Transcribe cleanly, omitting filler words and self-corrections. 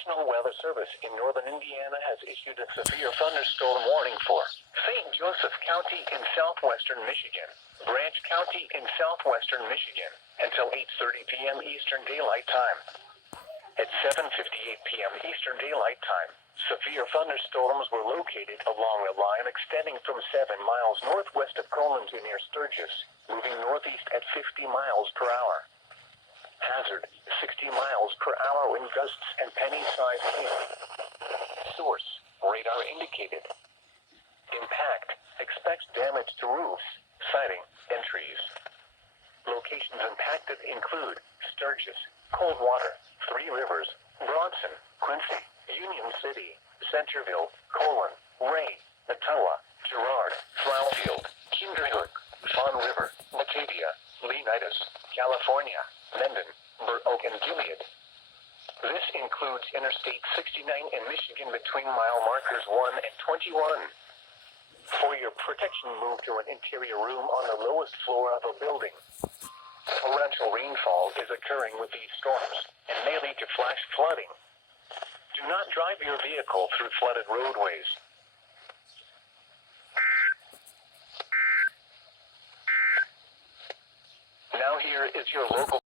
National Weather Service in northern Indiana has issued a severe thunderstorm warning for St. Joseph County in southwestern Michigan, Branch County in southwestern Michigan, until 8:30 p.m. Eastern Daylight Time. At 7:58 p.m. Eastern Daylight Time, severe thunderstorms were located along a line extending from 7 miles northwest of Colon to near Sturgis, moving northeast at 50 miles per hour. Hazard, 60 miles per hour in gusts and penny-sized hail. Source, radar indicated. Impact, expects damage to roofs, siding, and trees. Locations impacted include Sturgis, Coldwater, Three Rivers, Bronson, Quincy, Union City, Centerville, Colon, Ray, Ottawa, Girard, Flourfield, Kinderhook, Fawn River, Batavia, Leonidas, California, Mendon, Burr Oak, and Gilead. This includes Interstate 69 in Michigan between mile markers 1 and 21. For your protection, move to an interior room on the lowest floor of a building. Torrential rainfall is occurring with these storms and may lead to flash flooding. Do not drive your vehicle through flooded roadways. Now here is your local